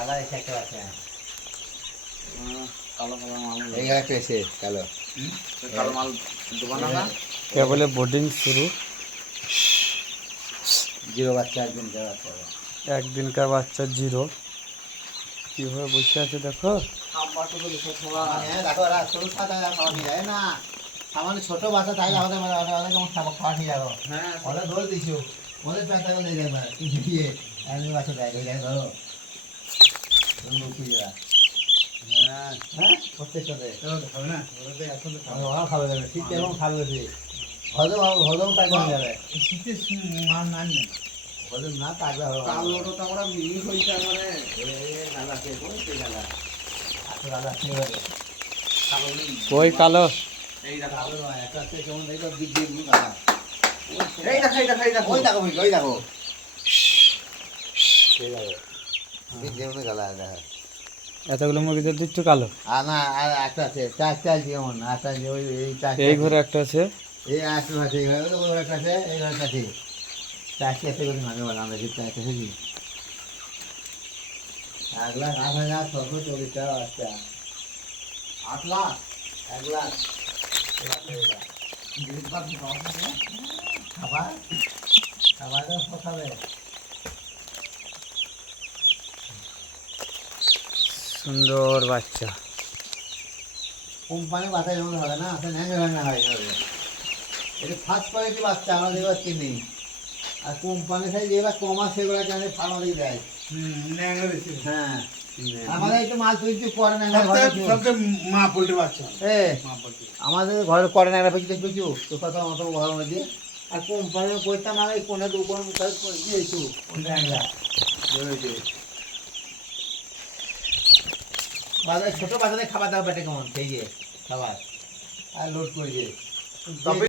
কালা এসে একটা আছে কালো কালো মাল এই একটা এসে কালো কালো মাল দোকান না কেবলে বোর্ডিং শুরু। জিরো বাচ্চা একদিন দেওয়া হবে একদিনকার বাচ্চা জিরো কিভাবে বসে আছে দেখো। হ্যাঁ দেখো ওরা ছোট সাদা খাওয়া নিয়ে যায় না সামান্য ছোট বাচ্চা তাই আমাদের ওদের কেমন খাওয়া নিয়ে যাবো হ্যাঁ ওরা ধরে দিছো ওদের প্যান্টটা নিয়ে যাবে দিয়ে একদিন বাচ্চা দেয় হয়ে যায় ধরো হ্যাঁ হ্যাঁ প্রত্যেকটাতে হবে না ওরা খাবে যাবে শীত এবং খাবে বেশি হজম হজম টাকা হয়ে যাবে শীতের মাল না নেই হজম না টাকা হবে কালোটা তো আমরা মিল হইছে মানে গালা খেয়ে কোনতে গালা আচ্ছা গালা খেয়ে হবে ওই কালো এই দেখো কালো নয় একটা আছে কেমন দেখো দিক দিক গালা এই দেখো এই দেখো এই দেখো ওই দেখো ওই দেখো ঠিক আছে দিক যেমন গালা দেখা এতগুলো মুরগিদের দিচ্ছ কালো। আর না আর একটা আছে চারটা যেমন একটা যে ওই এই চারটা এই ঘরে একটা আছে। এই একটা আছে এই ঘরে ওই ঘরে একটা আছে এই ঘরে একটা আছে চারটি আছে করে মানে বলা আমরা জিততে আছে কি 1,08,640 টাকা বাচ্চা 8 লাখ 1 লাখ খাবার খাবার তো খাবে সুন্দর বাচ্চা। কোম্পানি বাচ্চা যেমন হবে না সে ন্যাংরা ন্যাংরা হয় এটা ফার্স্ট কোয়ালিটি বাচ্চা আমরা এবার কিনি আর কোম্পানি সাইজ যেগুলো কমা সেগুলো কেন ফার্মারি দেয় ন্যাংরা বেশি হ্যাঁ আমাদের এই তো মাল তুলছি করে না সবচেয়ে মা পোল্ট্রি বাচ্চা মা পোল্ট্রি আমাদের ঘরে করে না একটা পেয়েছি দেখবি তো কথা মতো ঘরের মধ্যে আর কোম্পানি করতাম না এই কোনে দোকান কাজ করে দিয়েছু বাজারে ছোটো বাজারে খাবার দাবার বেটে কেমন সেই যে খাবার আর লোড করে দিয়ে